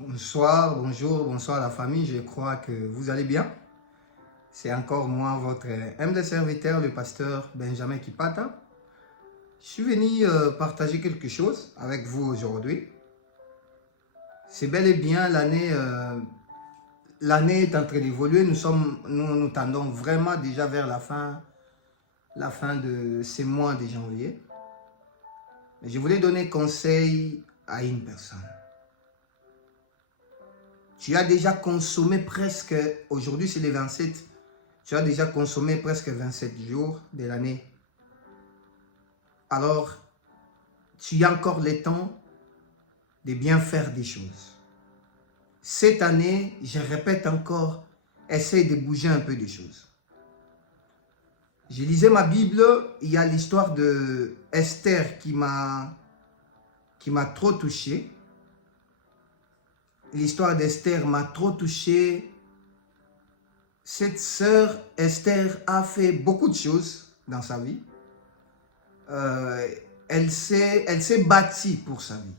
Bonsoir, bonjour, bonsoir la famille, je crois que vous allez bien. C'est encore moi, votre humble serviteur, le pasteur Benjamin Kipata. Je suis venu partager quelque chose avec vous aujourd'hui. C'est bel et bien l'année est en train d'évoluer, nous tendons vraiment déjà vers la fin de ces mois de janvier. Mais je voulais donner conseil à une personne. Tu as déjà consommé presque, aujourd'hui c'est le 27, tu as déjà consommé presque 27 jours de l'année. Alors, tu as encore le temps de bien faire des choses. Cette année, je répète encore, essaye de bouger un peu des choses. Je lisais ma Bible, il y a l'histoire de Esther qui m'a trop touché. L'histoire d'Esther m'a trop touché. Cette sœur Esther a fait beaucoup de choses dans sa vie. Elle s'est bâtie pour sa vie.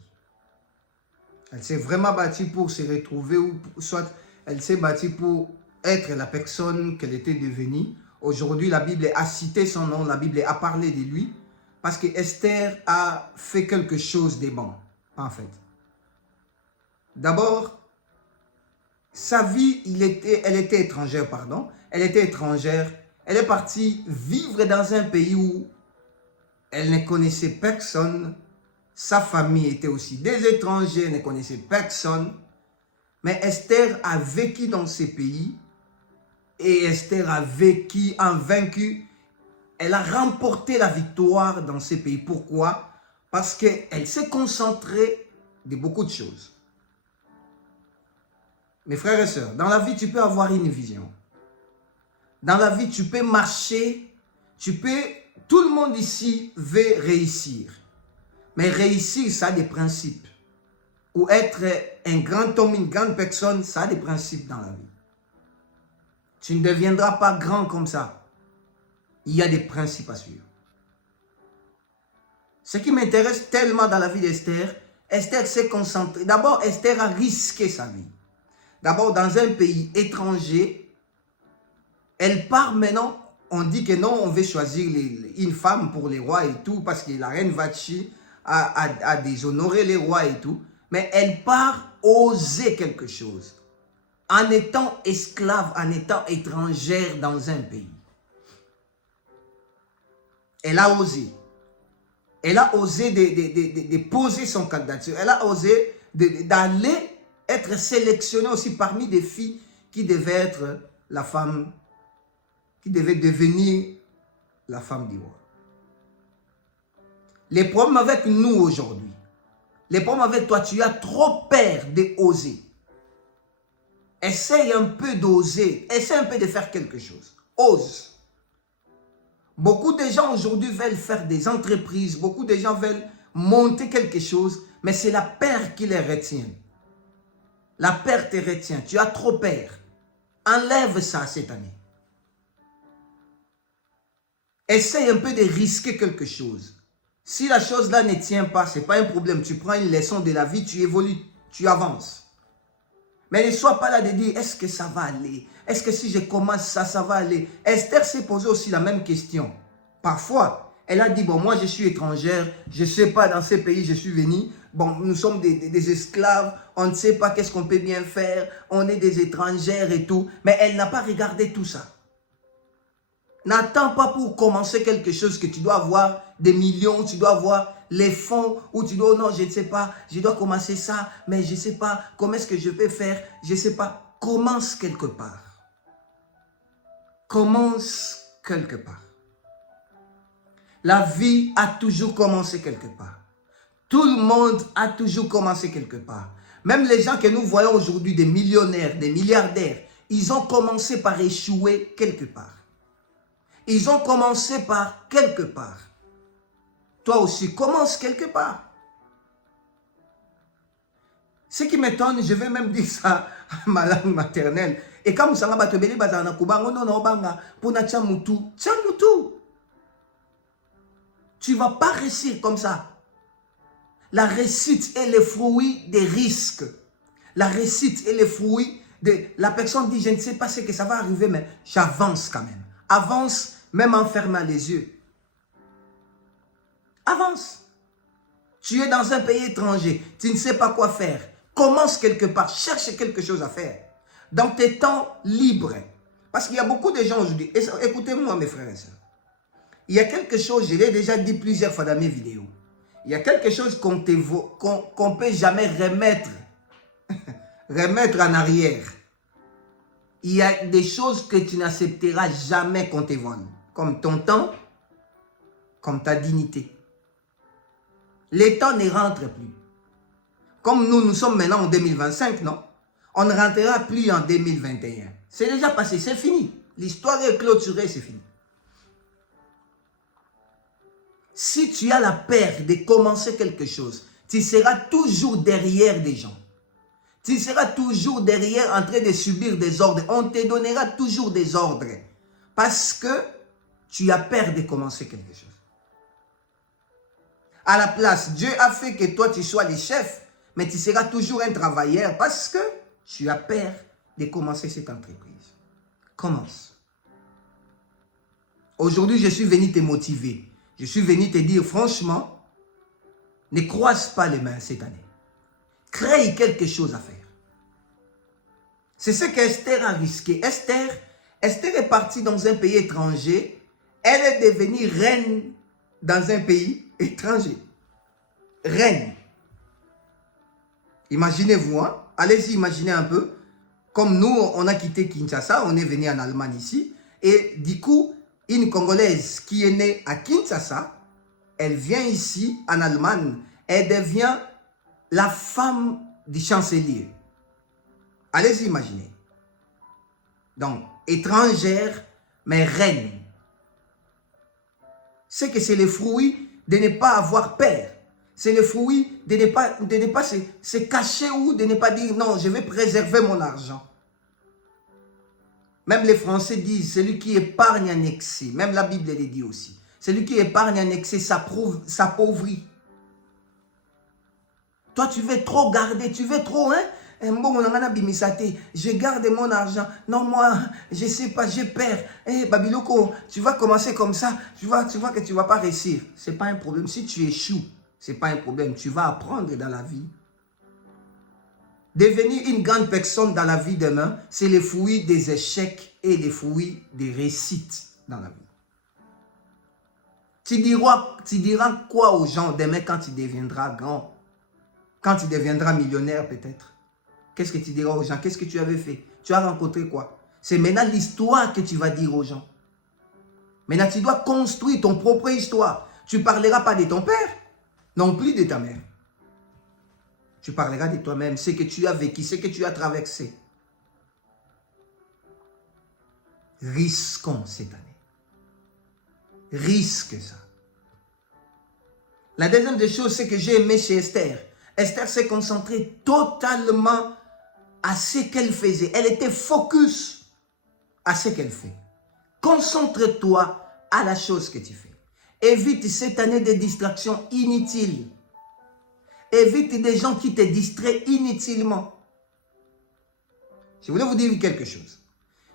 Elle s'est vraiment bâtie pour se retrouver, ou soit elle s'est bâtie pour être la personne qu'elle était devenue. Aujourd'hui, la Bible a cité son nom, la Bible a parlé de lui, parce que Esther a fait quelque chose de bon, en fait. D'abord, sa vie, elle était étrangère, pardon. Elle était étrangère. Elle est partie vivre dans un pays où elle ne connaissait personne. Sa famille était aussi des étrangers, elle ne connaissait personne. Mais Esther a vécu dans ces pays. Et Esther a vécu, a vaincu. Elle a remporté la victoire dans ces pays. Pourquoi? Parce qu'elle s'est concentrée de beaucoup de choses. Mes frères et sœurs, dans la vie, tu peux avoir une vision. Dans la vie, tu peux marcher. Tout le monde ici veut réussir. Mais réussir, ça a des principes. Ou être un grand homme, une grande personne, ça a des principes dans la vie. Tu ne deviendras pas grand comme ça. Il y a des principes à suivre. Ce qui m'intéresse tellement dans la vie d'Esther, Esther s'est concentrée. D'abord, Esther a risqué sa vie. D'abord, dans un pays étranger, elle part maintenant. On dit que non, on veut choisir une femme pour les rois et tout, parce que la reine Vashti a déshonoré les rois et tout. Mais elle part oser quelque chose. En étant esclave, en étant étrangère dans un pays. Elle a osé. Elle a osé de poser son candidature. Elle a osé d'aller être sélectionnée aussi parmi des filles qui devaient être la femme, qui devait devenir la femme du roi. Les problèmes avec nous aujourd'hui, les problèmes avec toi, tu as trop peur d'oser. Essaye un peu d'oser, essaye un peu de faire quelque chose. Ose. Beaucoup de gens aujourd'hui veulent faire des entreprises, beaucoup de gens veulent monter quelque chose, mais c'est la peur qui les retient. La peur te retient, tu as trop peur. Enlève ça cette année. Essaye un peu de risquer quelque chose. Si la chose là ne tient pas, ce n'est pas un problème. Tu prends une leçon de la vie, tu évolues, tu avances. Mais ne sois pas là de dire, est-ce que ça va aller? Est-ce que si je commence ça, ça va aller? Esther s'est posé aussi la même question. Parfois, elle a dit, bon, moi je suis étrangère, je ne sais pas dans ces pays je suis venue. Bon, nous sommes des esclaves, on ne sait pas qu'est-ce qu'on peut bien faire, on est des étrangères et tout. Mais elle n'a pas regardé tout ça. N'attends pas pour commencer quelque chose que tu dois avoir des millions, tu dois avoir les fonds, ou tu dois, non, je ne sais pas, je dois commencer ça, mais je ne sais pas, comment est-ce que je peux faire, je ne sais pas. Commence quelque part. Commence quelque part. La vie a toujours commencé quelque part. Tout le monde a toujours commencé quelque part. Même les gens que nous voyons aujourd'hui, des millionnaires, des milliardaires, ils ont commencé par échouer quelque part. Ils ont commencé par quelque part. Toi aussi, commence quelque part. Ce qui m'étonne, je vais même dire ça à ma langue maternelle. Et comme ça, tu ne vas pas réussir comme ça. La réussite est le fruit des risques. La réussite est le fruit de... La personne dit, je ne sais pas ce que ça va arriver, mais j'avance quand même. Avance, même en fermant les yeux. Avance. Tu es dans un pays étranger, tu ne sais pas quoi faire. Commence quelque part, cherche quelque chose à faire. Dans tes temps libres. Parce qu'il y a beaucoup de gens aujourd'hui. Écoutez-moi mes frères et sœurs. Il y a quelque chose, je l'ai déjà dit plusieurs fois dans mes vidéos. Il y a quelque chose qu'on ne peut jamais remettre. Remettre en arrière. Il y a des choses que tu n'accepteras jamais qu'on te vole. Comme ton temps, comme ta dignité. Les temps ne rentrent plus. Comme nous sommes maintenant en 2025, non? On ne rentrera plus en 2021. C'est déjà passé, c'est fini. L'histoire est clôturée, c'est fini. Si tu as la peur de commencer quelque chose, tu seras toujours derrière des gens. Tu seras toujours derrière en train de subir des ordres. On te donnera toujours des ordres. Parce que tu as peur de commencer quelque chose. À la place, Dieu a fait que toi tu sois le chef, mais tu seras toujours un travailleur parce que tu as peur de commencer cette entreprise. Commence. Aujourd'hui, je suis venu te motiver. Je suis venu te dire franchement, ne croise pas les mains cette année. Crée quelque chose à faire. C'est ce qu'Esther a risqué. Esther est partie dans un pays étranger. Elle est devenue reine dans un pays étranger. Reine. Imaginez-vous, hein? Allez-y, imaginez un peu. Comme nous, on a quitté Kinshasa, on est venu en Allemagne ici. Et du coup, une Congolaise qui est née à Kinshasa, elle vient ici en Allemagne. Elle devient la femme du chancelier. Allez-y, imaginez. Donc, étrangère, mais reine. C'est que c'est le fruit de ne pas avoir peur. C'est le fruit de ne pas se cacher ou de ne pas dire non, je vais préserver mon argent. Même les Français disent, celui qui épargne en excès, même la Bible le dit aussi, celui qui épargne en excès s'appauvrit. Toi, tu veux trop garder, tu veux trop, hein? Je garde mon argent. Non, moi, je ne sais pas, j'ai peur. Babiloko, tu vas commencer comme ça, tu vois que tu ne vas pas réussir. Ce n'est pas un problème. Si tu échoues, ce n'est pas un problème. Tu vas apprendre dans la vie. Devenir une grande personne dans la vie demain, c'est le fruit des échecs et le fruit des réussites dans la vie. Tu diras quoi aux gens demain quand tu deviendras grand? Quand tu deviendras millionnaire peut-être? Qu'est-ce que tu diras aux gens? Qu'est-ce que tu avais fait? Tu as rencontré quoi? C'est maintenant l'histoire que tu vas dire aux gens. Maintenant, tu dois construire ton propre histoire. Tu ne parleras pas de ton père, non plus de ta mère. Tu parleras de toi-même, ce que tu as vécu, ce que tu as traversé. Risquons cette année. Risque ça. La deuxième des choses, c'est que j'ai aimé chez Esther. Esther s'est concentrée totalement à ce qu'elle faisait. Elle était focus à ce qu'elle fait. Concentre-toi à la chose que tu fais. Évite cette année des distractions inutiles. Évite des gens qui te distraient inutilement. Je voulais vous dire quelque chose.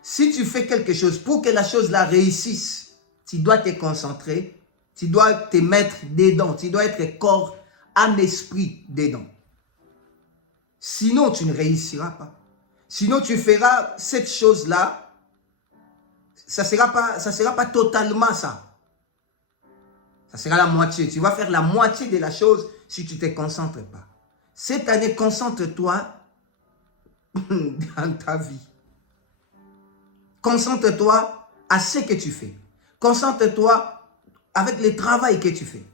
Si tu fais quelque chose pour que la chose la réussisse, tu dois te concentrer, tu dois te mettre dedans, tu dois être corps, âme, esprit dedans. Sinon, tu ne réussiras pas. Sinon, tu feras cette chose-là, ça ne sera pas totalement ça. Ça sera la moitié. Tu vas faire la moitié de la chose si tu ne te concentres pas. Cette année, concentre-toi dans ta vie. Concentre-toi à ce que tu fais. Concentre-toi avec le travail que tu fais.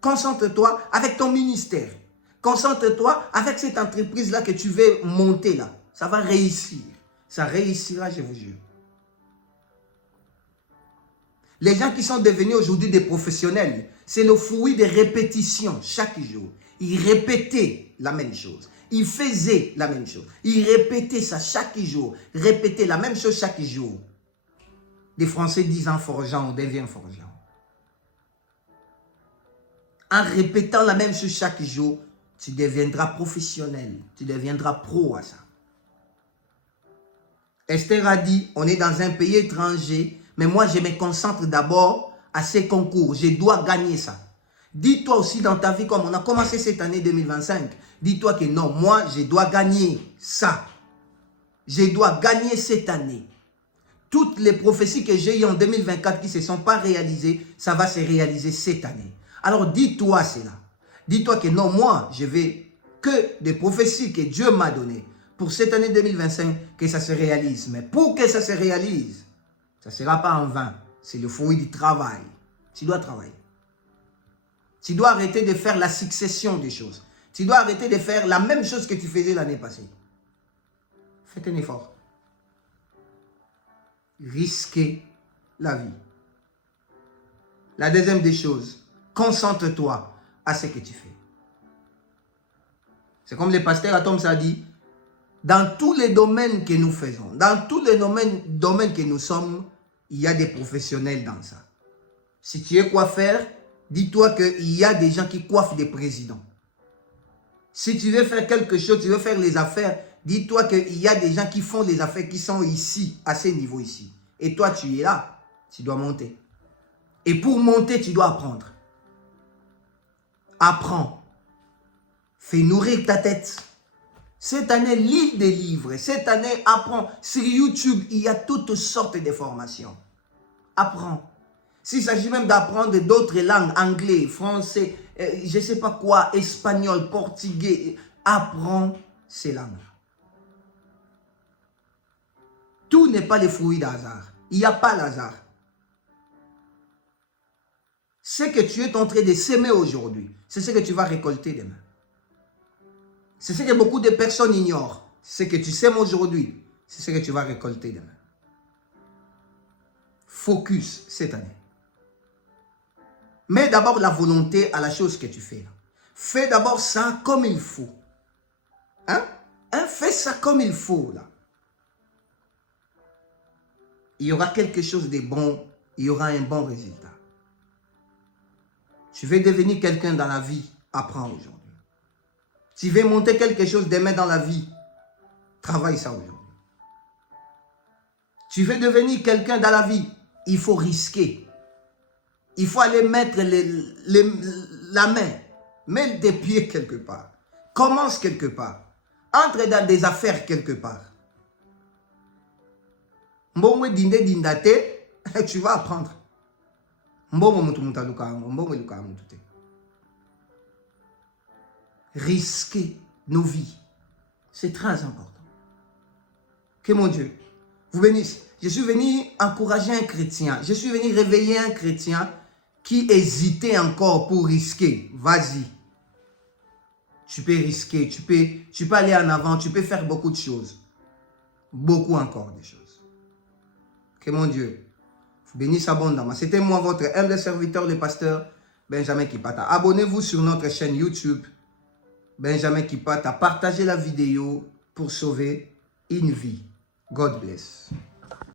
Concentre-toi avec ton ministère. Concentre-toi avec cette entreprise-là que tu veux monter là. Ça va réussir. Ça réussira, je vous jure. Les gens qui sont devenus aujourd'hui des professionnels, c'est le fruit des répétitions chaque jour. Ils répétaient la même chose. Ils faisaient la même chose. Ils répétaient ça chaque jour. Répétaient la même chose chaque jour. Les Français disent en forgeant, on devient forgeant. En répétant la même chose chaque jour, tu deviendras professionnel, tu deviendras pro à ça. Esther a dit, on est dans un pays étranger, mais moi je me concentre d'abord à ces concours, je dois gagner ça. Dis-toi aussi dans ta vie, comme on a commencé cette année 2025, dis-toi que non, moi je dois gagner ça. Je dois gagner cette année. Toutes les prophéties que j'ai eues en 2024 qui ne se sont pas réalisées, ça va se réaliser cette année. Alors dis-toi cela. Dis-toi que non, moi, je vais que des prophéties que Dieu m'a données pour cette année 2025, que ça se réalise. Mais pour que ça se réalise, ça ne sera pas en vain. C'est le fruit du travail. Tu dois travailler. Tu dois arrêter de faire la succession des choses. Tu dois arrêter de faire la même chose que tu faisais l'année passée. Faites un effort. Risquez la vie. La deuxième des choses, concentre-toi à ce que tu fais. C'est comme le pasteur Atom a dit, dans tous les domaines que nous faisons, dans tous les domaines que nous sommes, il y a des professionnels dans ça. Si tu es coiffeur, dis-toi qu'il y a des gens qui coiffent des présidents. Si tu veux faire quelque chose, tu veux faire les affaires, dis-toi qu'il y a des gens qui font les affaires qui sont ici, à ce niveau ici. Et toi, tu es là, tu dois monter. Et pour monter, tu dois apprendre. Apprends. Fais nourrir ta tête. Cette année, lis des livres. Cette année, apprends. Sur YouTube, il y a toutes sortes de formations. Apprends. S'il s'agit même d'apprendre d'autres langues, anglais, français, je ne sais pas quoi, espagnol, portugais, apprends ces langues. Tout n'est pas le fruit d'hasard. Il n'y a pas l'hasard. Ce que tu es en train de s'aimer aujourd'hui, c'est ce que tu vas récolter demain. C'est ce que beaucoup de personnes ignorent. Ce que tu sèmes aujourd'hui, c'est ce que tu vas récolter demain. Focus cette année. Mets d'abord la volonté à la chose que tu fais. Fais d'abord ça comme il faut. Fais ça comme il faut là. Il y aura quelque chose de bon, il y aura un bon résultat. Tu veux devenir quelqu'un dans la vie, apprends aujourd'hui. Tu veux monter quelque chose demain dans la vie, travaille ça aujourd'hui. Tu veux devenir quelqu'un dans la vie, il faut risquer. Il faut aller mettre la main, mettre des pieds quelque part. Commence quelque part. Entre dans des affaires quelque part. Tu vas apprendre. Risquer nos vies. C'est très important. Que mon Dieu vous bénisse. Je suis venu encourager un chrétien. Je suis venu réveiller un chrétien qui hésitait encore pour risquer. Vas-y. Tu peux risquer. Tu peux aller en avant. Tu peux faire beaucoup de choses. Beaucoup encore de choses. Que mon Dieu vous bénisse abondamment. C'était moi, votre humble serviteur, le pasteur Benjamin Kipata. Abonnez-vous sur notre chaîne YouTube Benjamin Kipata. Partagez la vidéo pour sauver une vie. God bless.